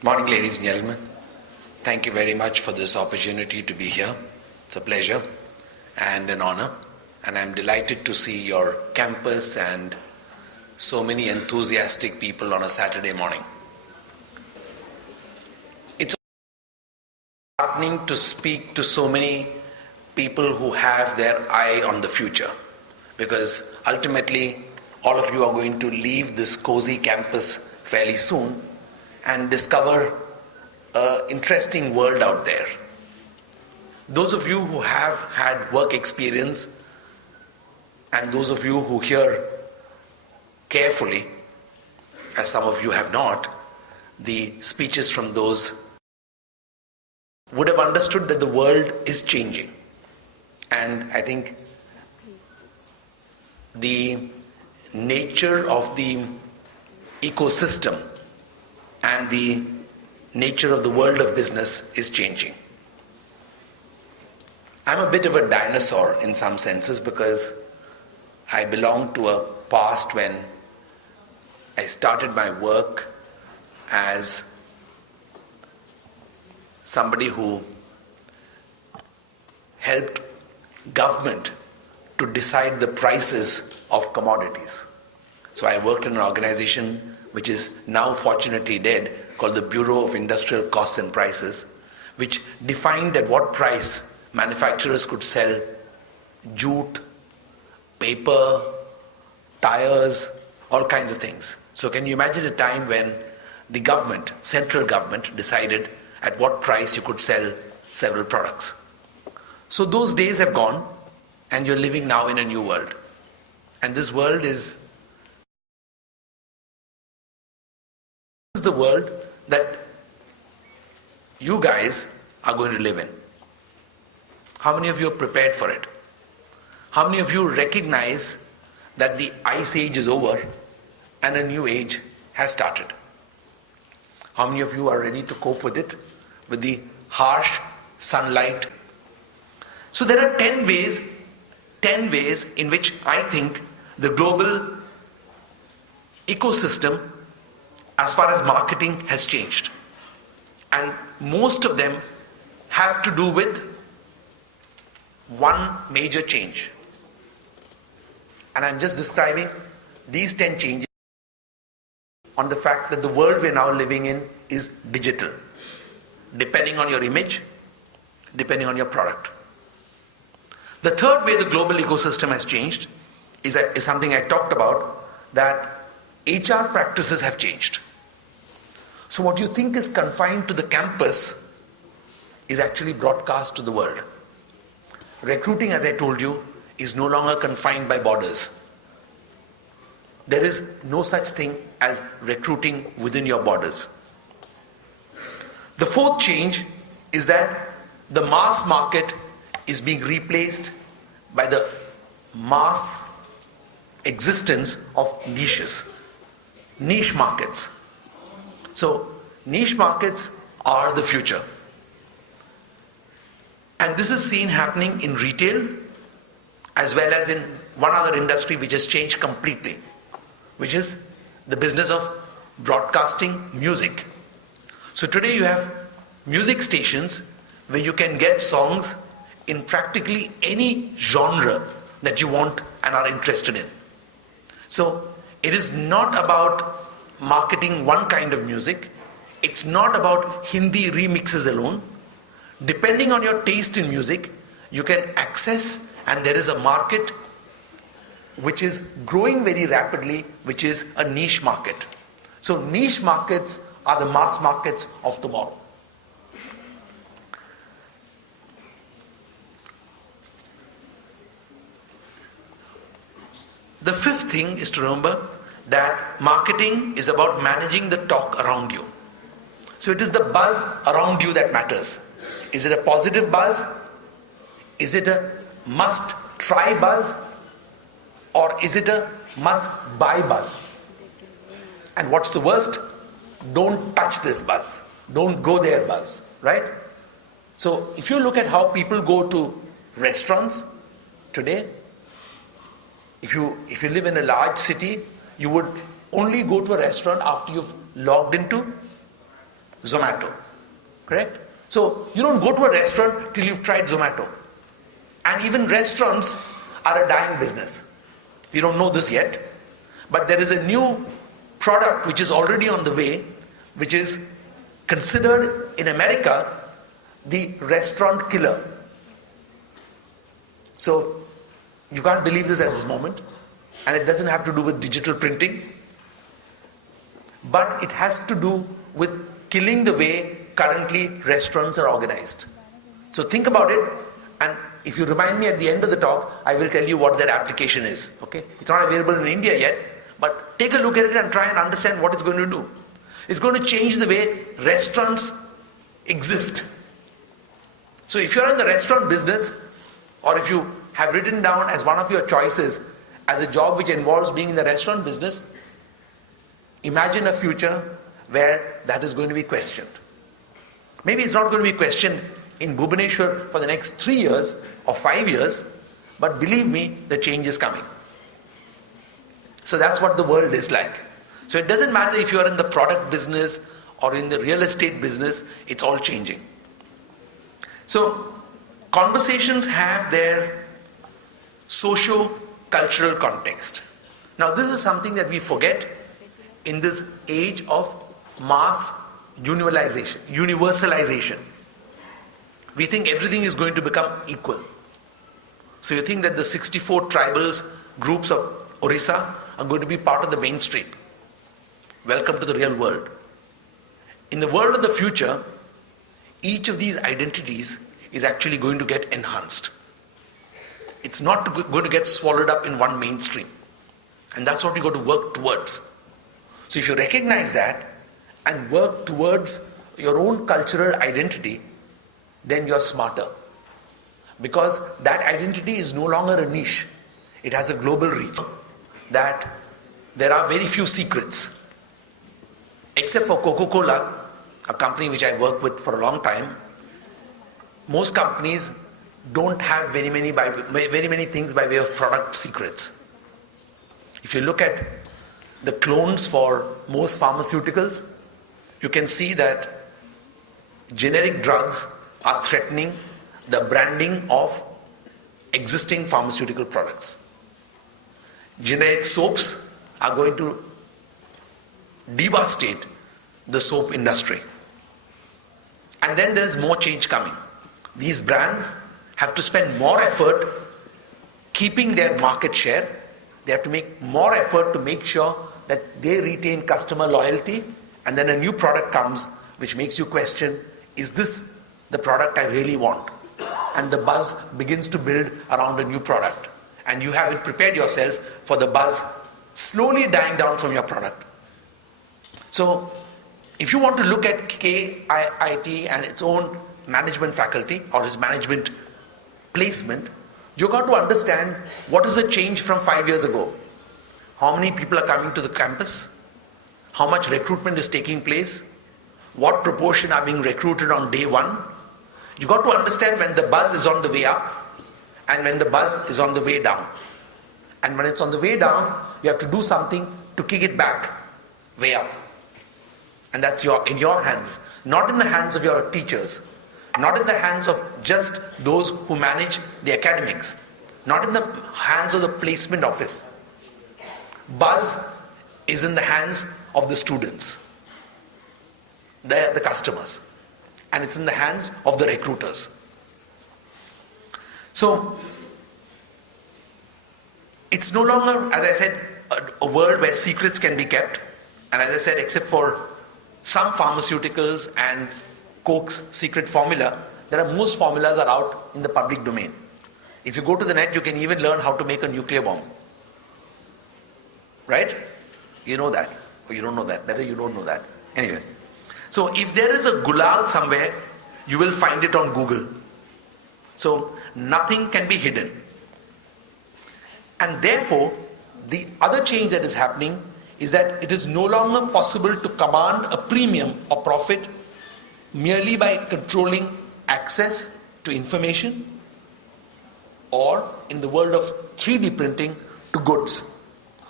Morning, ladies and gentlemen. Thank you very much for this opportunity to be here. It's a pleasure and an honor, and I'm delighted to see your campus and so many enthusiastic people on a Saturday morning. It's heartening to speak to so many people who have their eye on the future, because ultimately all of you are going to leave this cozy campus fairly soon and discover an interesting world out there. Those of you who have had work experience and those of you who hear carefully, as some of you have not, the speeches from those would have understood that the world is changing. And I think the nature of the ecosystem and the nature of the world of business is changing. I'm a bit of a dinosaur in some senses because I belong to a past when I started my work as somebody who helped government to decide the prices of commodities. So I worked in an organization which is now fortunately dead, called the Bureau of Industrial Costs and Prices, which defined at what price manufacturers could sell jute, paper, tires, all kinds of things. So can you imagine a time when the government, central government, decided at what price you could sell several products? So those days have gone, and you're living now in a new world. And this world is the world that you guys are going to live in. How many of you are prepared for it? How many of you recognize that the ice age is over and a new age has started? How many of you are ready to cope with it, with the harsh sunlight? So there are 10 ways in which I think the global ecosystem as far as marketing has changed. And most of them have to do with one major change. And I'm just describing these 10 changes on the fact that the world we're now living in is digital, depending on your image, depending on your product. The third way the global ecosystem has changed is something I talked about, that HR practices have changed. So what you think is confined to the campus is actually broadcast to the world. Recruiting, as I told you, is no longer confined by borders. There is no such thing as recruiting within your borders. The fourth change is that the mass market is being replaced by the mass existence of niches, niche markets. So niche markets are the future. And this is seen happening in retail as well as in one other industry which has changed completely, which is the business of broadcasting music. So today you have music stations where you can get songs in practically any genre that you want and are interested in. So it is not about marketing one kind of music. It's not about Hindi remixes alone. Depending on your taste in music, you can access, and there is a market which is growing very rapidly, which is a niche market. So niche markets are the mass markets of tomorrow. The fifth thing is to remember that marketing is about managing the talk around you. So it is the buzz around you that matters. Is it a positive buzz? Is it a must-try buzz? Or is it a must-buy buzz? And what's the worst? Don't touch this buzz. Don't go there buzz, right? So if you look at how people go to restaurants today, if you live in a large city, you would only go to a restaurant after you've logged into Zomato. Correct? So you don't go to a restaurant till you've tried Zomato. And even restaurants are a dying business. We don't know this yet, but there is a new product which is already on the way, which is considered in America the restaurant killer. So you can't believe this at this moment, and it doesn't have to do with digital printing, but it has to do with killing the way currently restaurants are organized. So think about it, and if you remind me at the end of the talk, I will tell you what that application is. Okay? It's not available in India yet, but take a look at it and try and understand what it's going to do. It's going to change the way restaurants exist. So if you're in the restaurant business, or if you have written down as one of your choices as a job which involves being in the restaurant business, imagine a future where that is going to be questioned. Maybe it's not going to be questioned in Bhubaneswar for the next 3 years or 5 years, but believe me, the change is coming. So that's what the world is like. So it doesn't matter if you are in the product business or in the real estate business, it's all changing. So conversations have their socio-cultural context. Now this is something that we forget in this age of mass universalization. We think everything is going to become equal. So you think that the 64 tribals groups of Orissa are going to be part of the mainstream. Welcome to the real world. In the world of the future, each of these identities is actually going to get enhanced. It's not going to get swallowed up in one mainstream. And that's what you got to work towards. So if you recognize that and work towards your own cultural identity, then you're smarter. Because that identity is no longer a niche. It has a global reach. That there are very few secrets. Except for Coca-Cola, a company which I worked with for a long time, most companies don't have very many things by way of product secrets. If you look at the clones for most pharmaceuticals, you can see that generic drugs are threatening the branding of existing pharmaceutical products. Generic soaps are going to devastate the soap industry. And then there is more change coming. These brands have to spend more effort keeping their market share. They have to make more effort to make sure that they retain customer loyalty, and then a new product comes which makes you question, is this the product I really want? And the buzz begins to build around a new product. And you haven't prepared yourself for the buzz slowly dying down from your product. So if you want to look at KIIT and its own management faculty or its management placement, you've got to understand what is the change from 5 years ago. How many people are coming to the campus? How much recruitment is taking place? What proportion are being recruited on day one? You've got to understand when the buzz is on the way up and when the buzz is on the way down. And when it's on the way down, you have to do something to kick it back way up. And that's in your hands, not in the hands of your teachers, not in the hands of just those who manage the academics, not in the hands of the placement office. Buzz is in the hands of the students. They're the customers. And it's in the hands of the recruiters. So, it's no longer, as I said, a world where secrets can be kept. And as I said, except for some pharmaceuticals and Coke's secret formula, most formulas are out in the public domain. If you go to the net, you can even learn how to make a nuclear bomb. Right? You know that. Or you don't know that. Better you don't know that. Anyway. So if there is a gulag somewhere, you will find it on Google. So nothing can be hidden. And therefore, the other change that is happening is that it is no longer possible to command a premium or profit merely by controlling access to information, or in the world of 3D printing, to goods.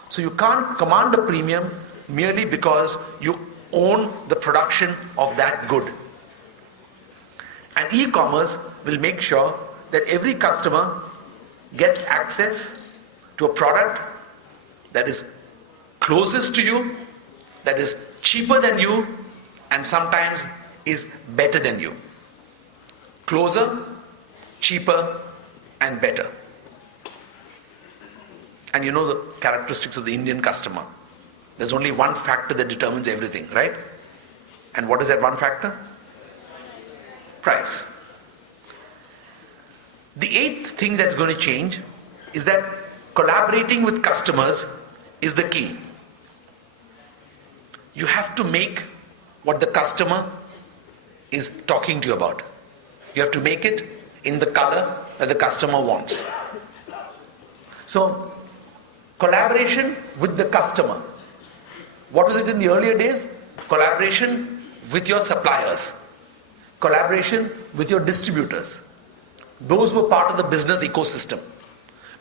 So you can't command a premium merely because you own the production of that good. And e-commerce will make sure that every customer gets access to a product that is closest to you, that is cheaper than you, and sometimes is better than you. Closer, cheaper, and better. And you know the characteristics of the Indian customer. There's only one factor that determines everything, right? And what is that one factor? Price. The eighth thing that's going to change is that collaborating with customers is the key. You have to make what the customer is talking to you about. You have to make it in the color that the customer wants. So, collaboration with the customer. What was it in the earlier days? Collaboration with your suppliers. Collaboration with your distributors. Those were part of the business ecosystem.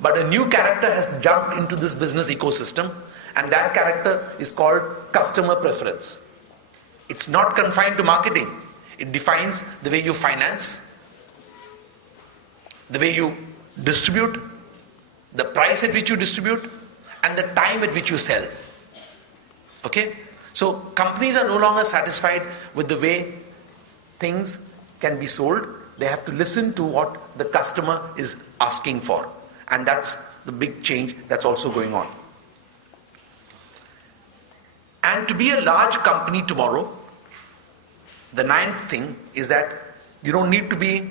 But a new character has jumped into this business ecosystem, and that character is called customer preference. It's not confined to marketing. It defines the way you finance, the way you distribute, the price at which you distribute, and the time at which you sell. Okay? So companies are no longer satisfied with the way things can be sold. They have to listen to what the customer is asking for. And that's the big change that's also going on. And to be a large company tomorrow, the ninth thing is that you don't need to be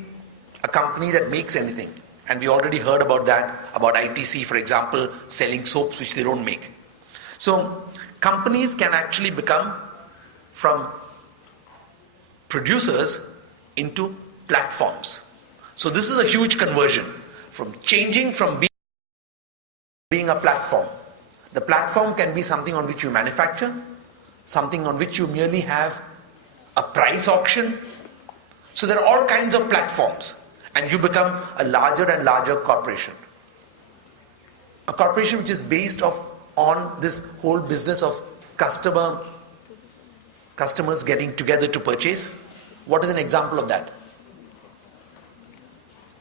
a company that makes anything. And we already heard about that, about ITC, for example, selling soaps which they don't make. So companies can actually become from producers into platforms. So this is a huge conversion from changing from being a platform. The platform can be something on which you manufacture, something on which you merely have a price auction. So there are all kinds of platforms, and you become a larger and larger corporation. A corporation which is based on this whole business of customers getting together to purchase. What is an example of that?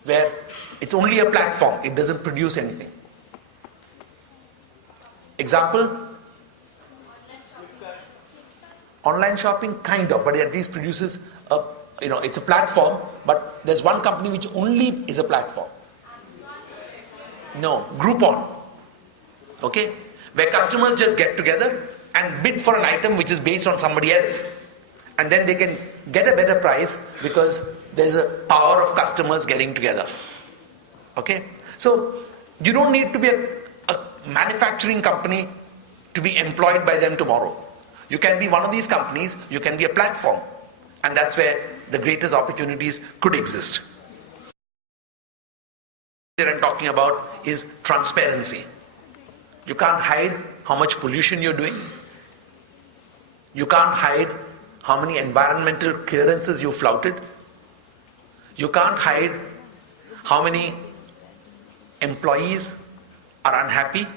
Where it's only a platform, it doesn't produce anything. Example? Online shopping, kind of, but it at least produces it's a platform, but there's one company which only is a platform. No, Groupon. Okay? Where customers just get together and bid for an item which is based on somebody else. And then they can get a better price because there's a power of customers getting together. Okay? So, you don't need to be a manufacturing company to be employed by them tomorrow. You can be one of these companies, you can be a platform. And that's where the greatest opportunities could exist. What I'm talking about is transparency. You can't hide how much pollution you're doing. You can't hide how many environmental clearances you flouted. You can't hide how many employees are unhappy.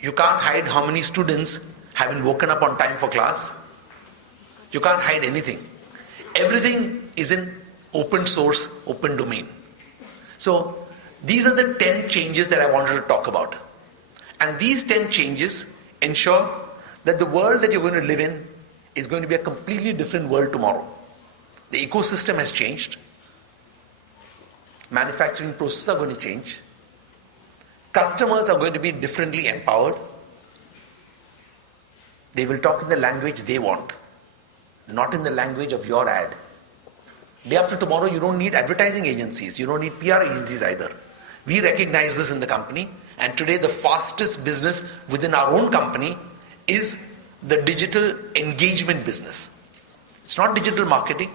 You can't hide how many students haven't woken up on time for class. You can't hide anything. Everything is in open source, open domain. So these are the 10 changes that I wanted to talk about. And these 10 changes ensure that the world that you're going to live in is going to be a completely different world tomorrow. The ecosystem has changed. Manufacturing processes are going to change. Customers are going to be differently empowered. They will talk in the language they want, not in the language of your ad. Day after tomorrow, you don't need advertising agencies. You don't need PR agencies either. We recognize this in the company, and today the fastest business within our own company is the digital engagement business. It's not digital marketing.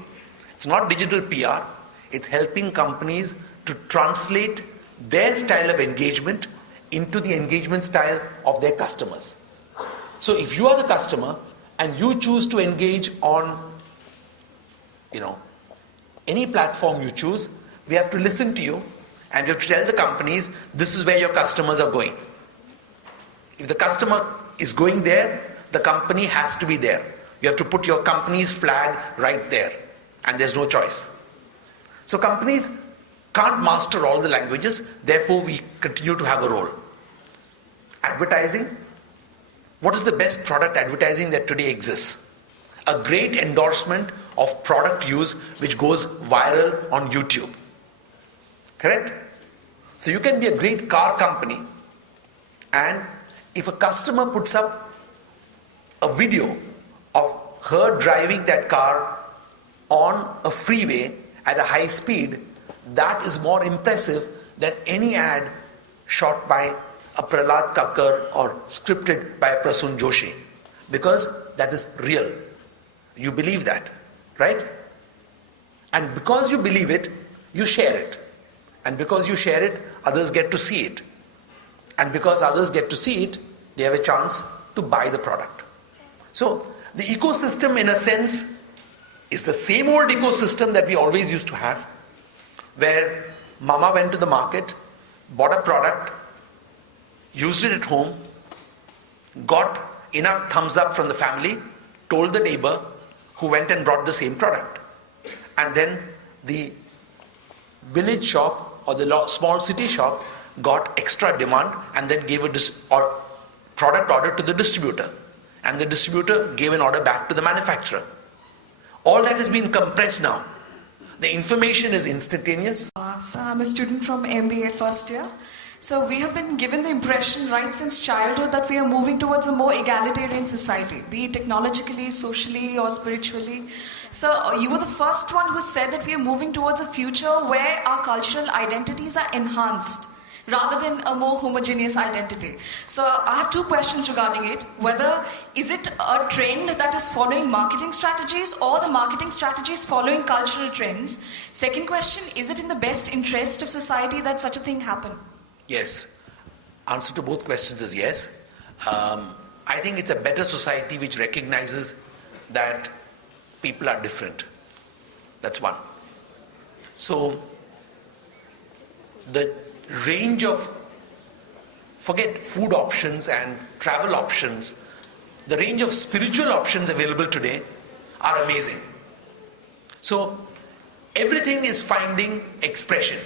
It's not digital PR. It's helping companies to translate their style of engagement into the engagement style of their customers. So if you are the customer and you choose to engage on, any platform you choose, we have to listen to you and we have to tell the companies, this is where your customers are going. If the customer is going there, the company has to be there. You have to put your company's flag right there, and there's no choice. So companies can't master all the languages, therefore we continue to have a role. Advertising. What is the best product advertising that today exists? A great endorsement of product use which goes viral on YouTube. Correct? So you can be a great car company, and if a customer puts up a video of her driving that car on a freeway at a high speed, that is more impressive than any ad shot by a Prahlad Kakkar or scripted by a Prasun Joshi, because that is real. You believe that, right? And because you believe it, you share it. And because you share it, others get to see it. And because others get to see it, they have a chance to buy the product. So the ecosystem, in a sense, is the same old ecosystem that we always used to have, where mama went to the market, bought a product, used it at home, got enough thumbs up from the family, told the neighbor, who went and brought the same product. And then the village shop or the small city shop got extra demand and then gave a product order to the distributor. And the distributor gave an order back to the manufacturer. All that has been compressed now. The information is instantaneous. So I'm a student from MBA first year. So we have been given the impression right since childhood that we are moving towards a more egalitarian society, be it technologically, socially or spiritually. So you were the first one who said that we are moving towards a future where our cultural identities are enhanced rather than a more homogeneous identity. So I have two questions regarding it. Whether is it a trend that is following marketing strategies or the marketing strategies following cultural trends? Second question, is it in the best interest of society that such a thing happen? Yes. Answer to both questions is yes. I think it's a better society which recognizes that people are different. That's one. So the range of, forget food options and travel options, the range of spiritual options available today are amazing. So everything is finding expression.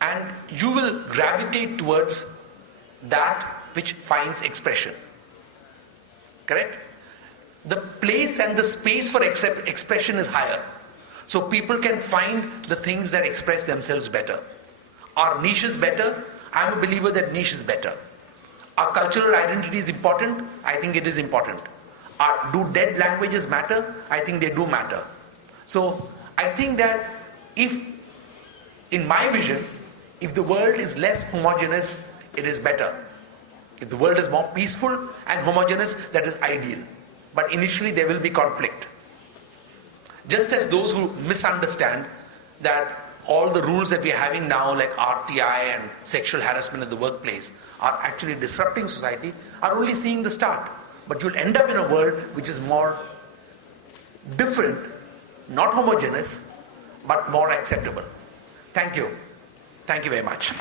And you will gravitate towards that which finds expression. Correct? The place and the space for expression is higher. So people can find the things that express themselves better. Are niches better? I'm a believer that niche is better. Are cultural identity is important? I think it is important. Do dead languages matter? I think they do matter. So I think that if, in my vision, if the world is less homogeneous, it is better. If the world is more peaceful and homogeneous, that is ideal. But initially there will be conflict. Just as those who misunderstand that all the rules that we are having now, like RTI and sexual harassment in the workplace, are actually disrupting society, are only seeing the start. But you'll end up in a world which is more different, not homogeneous, but more acceptable. Thank you. Thank you very much.